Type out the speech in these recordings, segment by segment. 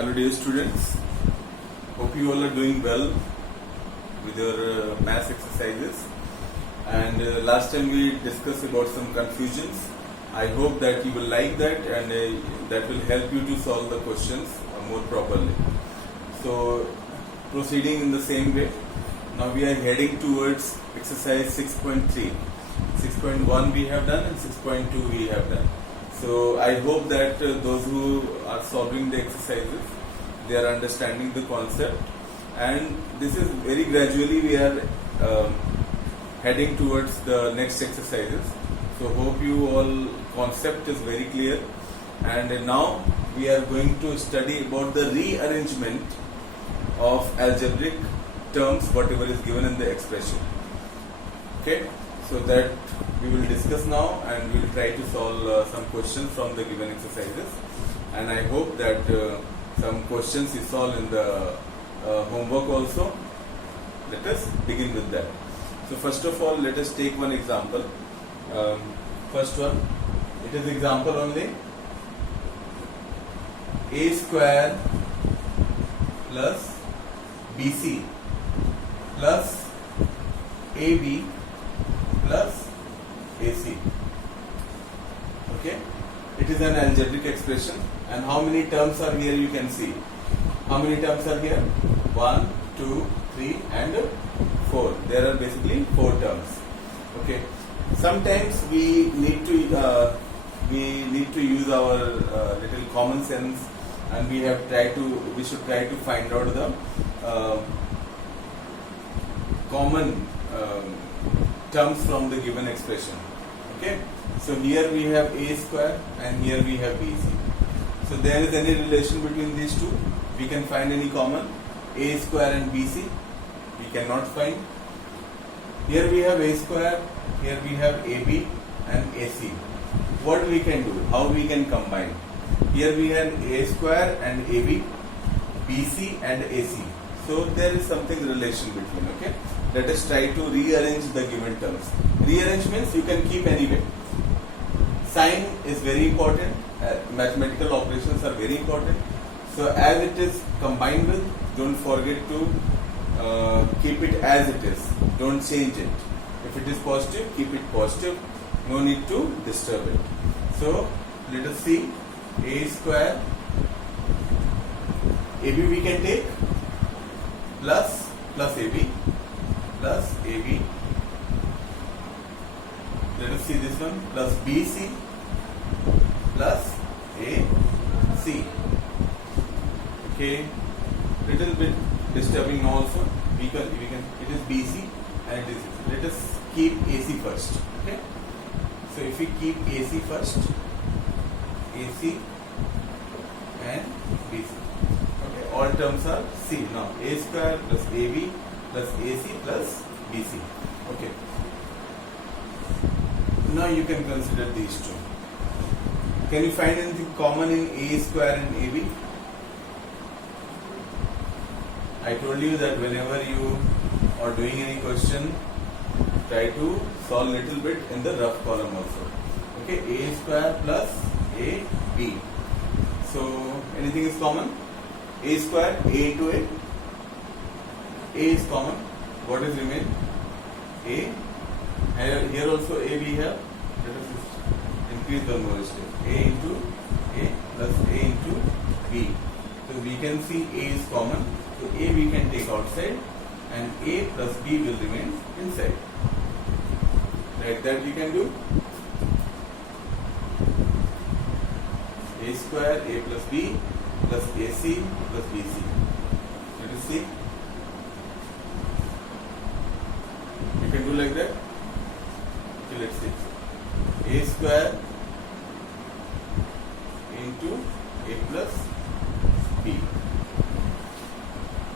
Hello dear students, hope you all are doing well with your math exercises. And last time we discussed about some confusions. I hope that you will like that and that will help you to solve the questions more properly. So proceeding in the same way, now we are heading towards exercise 6.3. 6.1 we have done and 6.2 we have done. So I hope that those who are solving the exercises, they are understanding the concept, and this is very gradually we are heading towards the next exercises. So hope you all concept is very clear, and now we are going to study about the rearrangement of algebraic terms whatever is given in the expression. Okay. So that we will discuss now, and we will try to solve some questions from the given exercises, and I hope that some questions is solved in the homework also. Let us begin with that. So first of all, let us take one example. First one, it is example only. A square plus BC plus AB plus AC. Okay, it is an algebraic expression, and how many terms are here? You can see how many terms are here. 1, 2, 3 and 4. There are basically 4 terms. Okay, sometimes we need to use our little common sense, and we should try to find out the common terms from the given expression. Okay, so here we have a square and here we have bc. So there is any relation between these two? We can find any common? A square and bc we cannot find. Here we have a square, here we have ab and ac. What we can do? How we can combine? Here we have a square and ab, bc and ac. So there is something relation between. Okay, let us try to rearrange the given terms. Rearrange means you can keep anyway. Sign is very important. Mathematical operations are very important. So as it is combined with, don't forget to keep it as it is. Don't change it. If it is positive, keep it positive. No need to disturb it. So let us see. A square, AB we can take, plus AB, plus AB. Let us see this one, plus BC, plus AC. Okay, little bit disturbing also. We can. It is BC and it is. Let us keep AC first. Okay. So if we keep AC first, AC and BC. Okay, all terms are C. Now A square plus AB plus AC plus BC. Okay. Now you can consider these two. Can you find anything common in A square and AB? I told you that whenever you are doing any question, try to solve little bit in the rough column also. Okay, A square plus AB. So anything is common? A square, A into A. A is common. What is remain? A. Here also A we have. Let us increase one more step. A into A plus A into B. So we can see A is common. So A we can take outside, and A plus B will remain inside. Like that we can do. A square, A plus B plus AC plus BC. Let us see. You can do like that. Okay, let's see. A square into A plus B.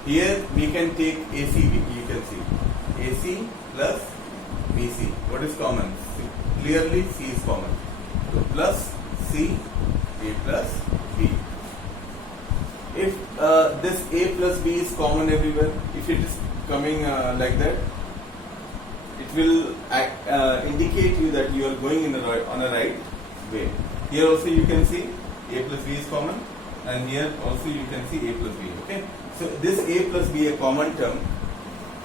Here we can take AC, you can see. AC plus BC. What is common? Clearly C is common. So plus C, A plus B. If this A plus B is common everywhere, if it is coming like that, it will indicate you that you are going on a right way. Here also you can see A plus B is common. and here also you can see a plus b. Okay, so this a plus b a common term.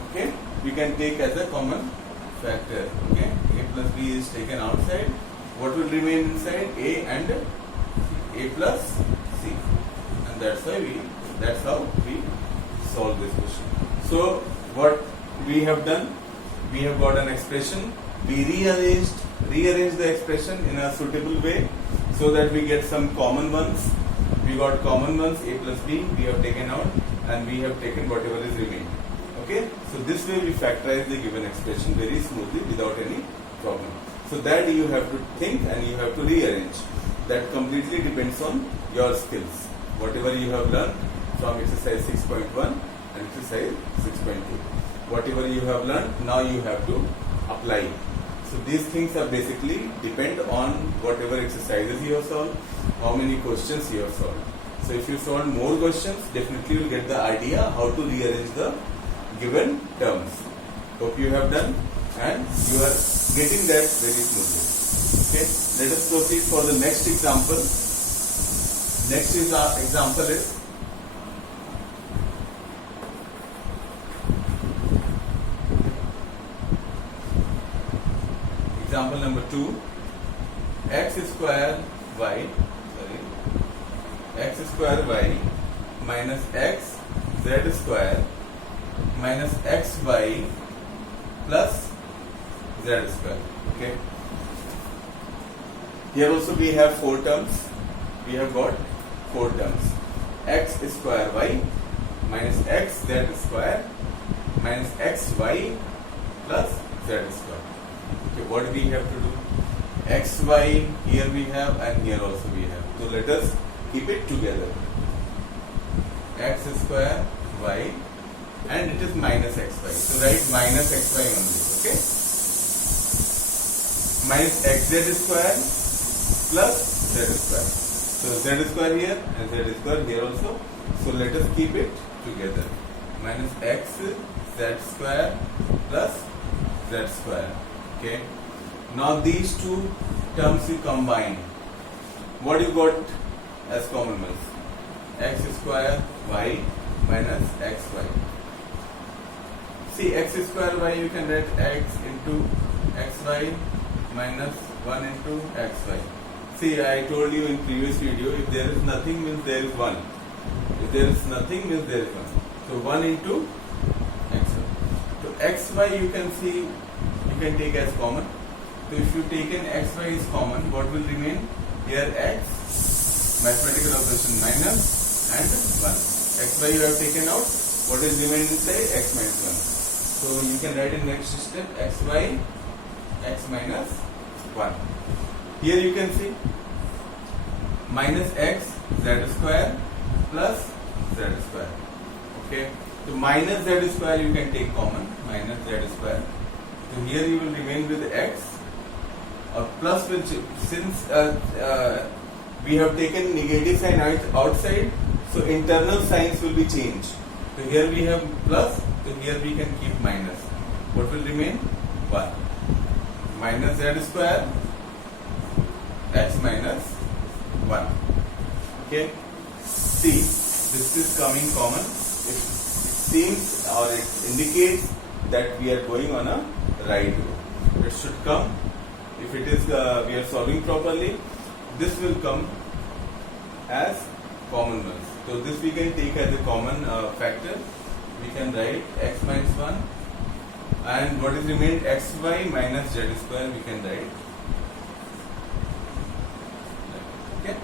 Okay, we can take as a common factor. Okay, a plus b is taken outside. What will remain inside? A and a plus c, and that's how we solve this question. So what we have done, we have got an expression. We rearranged the expression in a suitable way so that we get some common ones. We got common ones, a plus b we have taken out, and we have taken whatever is remaining. Okay, so this way we factorize the given expression very smoothly without any problem. So that you have to think and you have to rearrange. That completely depends on your skills. Whatever you have learned from exercise 6.1 and exercise 6.2. Whatever you have learned, now you have to apply. So these things are basically depend on whatever exercises you have solved, how many questions you have solved. So if you solve more questions, definitely you will get the idea how to rearrange the given terms. Hope you have done and you are getting that very smoothly. Okay, let us proceed for the next example. Next is our example is example number 2. X square y minus x z square minus xy plus z square. Okay. Here also we have 4 terms. We have got 4 terms. X square y minus x z square minus xy plus z square. Okay, what we have to do? Xy here we have and here also we have. So let us keep it together. X square y and it is minus xy. So write minus xy only. Okay. Minus xz square plus z square. So z square here and z square here also. So let us keep it together. Minus x z square plus z square. Okay. Now these two terms you combine. What you got as common ones? X square y minus xy. See, x square y you can write x into xy minus 1 into xy. See, I told you in previous video, if there is nothing means there is 1. If there is nothing means there is 1. So 1 into xy. So xy you can see, you can take as common. So if you take an xy is common, what will remain? Here x, mathematical operation minus and 1. Xy you have taken out, what is remaining inside? X minus 1. So you can write in next step xy, x minus 1. Here you can see minus x z square plus z square. Okay. So minus z square you can take common, minus z square. So here you will remain with x. Plus will since we have taken negative sign outside, so internal signs will be changed. So here we have plus, so here we can keep minus. What will remain? 1. Minus z square x minus 1. Okay. See, this is coming common. It seems or it indicates that we are going on a right way. It should come. If it is we are solving properly, this will come as common ones. So this we can take as a common factor. We can write x minus 1 and what is remained xy minus z square we can write. Okay.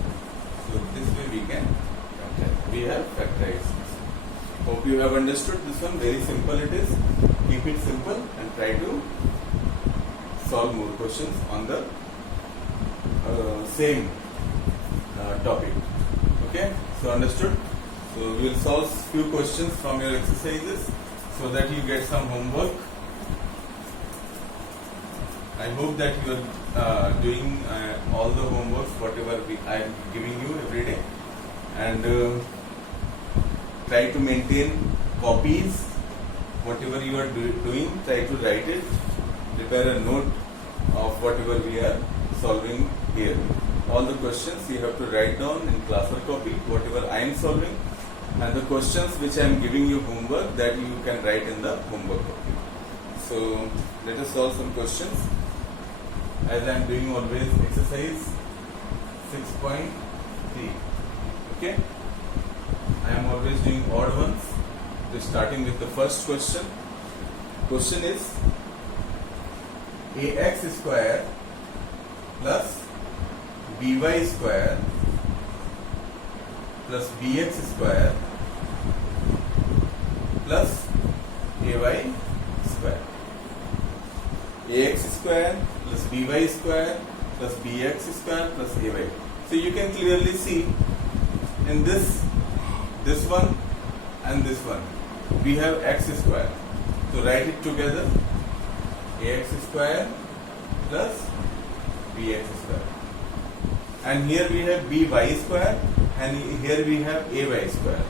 So this way we can factorize. We have factorized. Hope you have understood this one. Very simple it is. Keep it simple and try to solve more questions on the same topic. Okay, so understood. So we will solve few questions from your exercises so that you get some homework. I hope that you are doing all the homeworks whatever I am giving you every day, and try to maintain copies. Whatever you are doing, try to write it. Prepare a note of whatever we are solving here. all the questions you have to write down in class or copy, whatever I am solving, and the questions which I am giving you homework, that you can write in the homework copy. So let us solve some questions. As I am doing always, exercise 6.3. Okay, I am always doing odd ones. So starting with the first question. Question is ax square plus by square plus bx square plus ay square. Ax square plus by square plus bx square plus ay. So you can clearly see in this one and this one we have x square. So write it together, ax square plus bx square. And here we have by square and here we have ay square.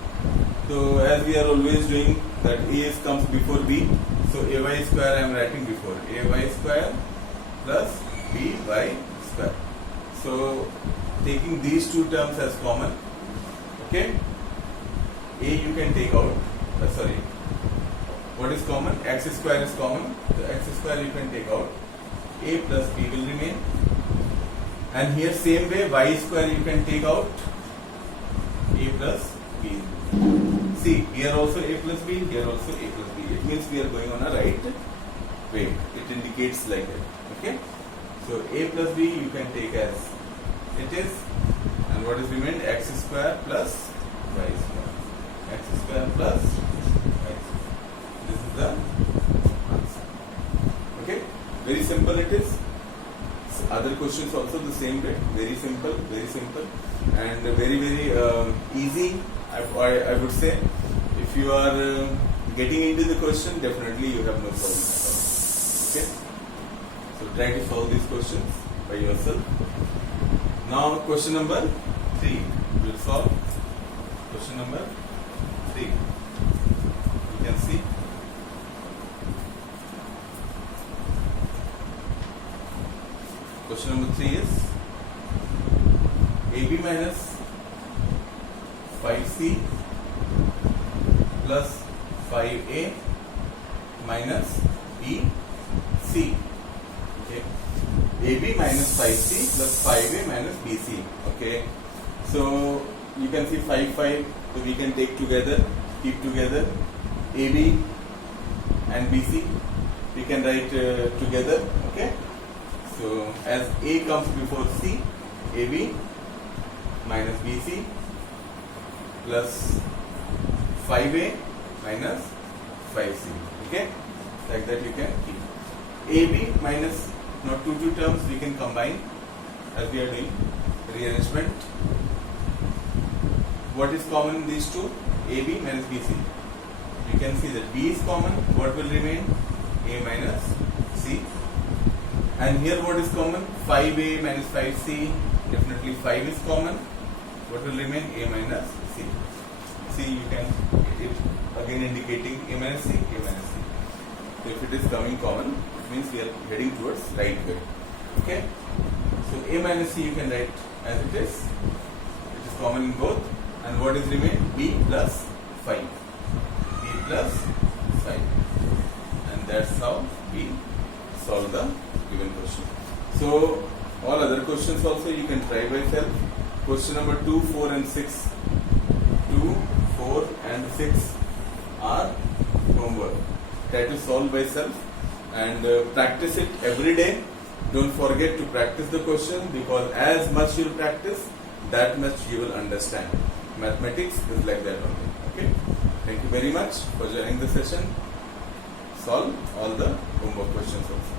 So as we are always doing that, a comes before b, so ay square I am writing before, ay square plus by square. So taking these two terms as common, okay, a you can take out, what is common? X square is common, so x square you can take out, a plus b will remain, and here same way y square you can take out, a plus b. See, here also a plus b, here also a plus b. It means we are going on a right way. It indicates like that. Okay. So a plus b you can take as it is, and what is remained? X square plus y square. X square plus y square. This is the answer. Okay. Very simple it is. Other questions also the same way. Very simple, and very easy. I would say, if you are getting into the question, definitely you have no problem at all. Okay. So try to solve these questions by yourself. Now question number 3. We will solve question number 3. You can see. Question number 3 is AB minus 5C plus 5A minus BC. Okay. AB minus 5C plus 5A minus BC. Okay. So you can see 5, 5. So we can take together, keep together. AB and BC we can write together. Okay. So as A comes before C, AB minus BC plus 5A minus 5C. Okay, like that you can keep. AB minus, not two terms we can combine as we are doing rearrangement. What is common in these two? AB minus BC. You can see that B is common. What will remain? A minus C. And here what is common? 5A minus 5C. Definitely 5 is common. What will remain? A minus C. See, you can, it again indicating A minus C, A minus C. So if it is coming common, it means we are heading towards right way. Okay. So A minus C you can write as it is. It is common in both. And what is remain? B plus 5. B plus 5. And that's how we solve the given question. So all other questions also you can try by self. Question number 2, 4 and 6. 2, 4 and 6 are homework. Try to solve by self and practice it every day. Don't forget to practice the question, because as much you practice, that much you will understand. Mathematics is like that only. Okay. Thank you very much for joining the session. Solve all the homework questions also.